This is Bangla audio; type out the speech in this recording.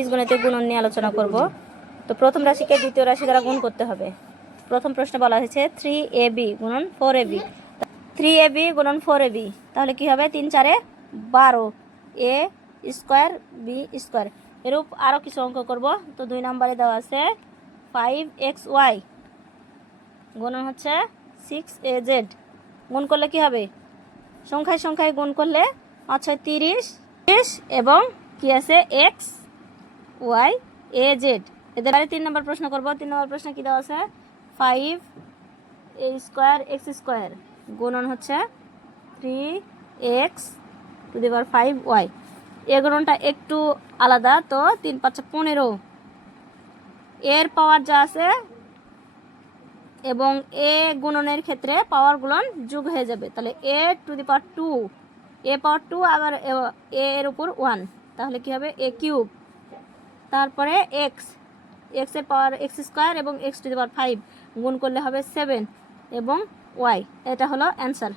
বীজগণিতে গুণন নিয়ে আলোচনা করব। তো প্রথম রাশিকে দ্বিতীয় রাশি দ্বারা গুণ করতে হবে। প্রথম প্রশ্নে বলা হয়েছে থ্রি এ বি গুণন four A B three A B গুণন ফোর এ বি তাহলে কি হবে? তিন চারে বারো এ স্কোয়ার বি স্কোয়ার এরূপ আরও কিছু অঙ্ক করব। তো দুই নম্বরে দেওয়া আছে ফাইভ এক্স ওয়াই গুণন হচ্ছে সিক্স এ জেড গুণ করলে কি হবে? সংখ্যায় সংখ্যায় গুণ করলে আচ্ছা তিরিশ এবং কি আছে? X Y, A, Z. এদের আরে তিন নম্বর প্রশ্ন করব। তিন নম্বর প্রশ্ন কী দেওয়া আছে? Five A square X square গুণন হচ্ছে three X to the power five Y. এ গুণনটা একটু আলাদা, তো তিন পাঁচ পনেরো। এর পাওয়ার যা আছে, এবং এ গুণনের ক্ষেত্রে পাওয়ার গুণন যোগ হয়ে যাবে। তাহলে A to the power two, A power two আবার এ এর উপর ওয়ান তাহলে কি হবে? এ কিউব। তারপরে এক্স এক্সের পাওয়ার এক্স স্কোয়ার এবং X to the power five গুণ করলে হবে সেভেন এবং ওয়াই এটা হলো অ্যান্সার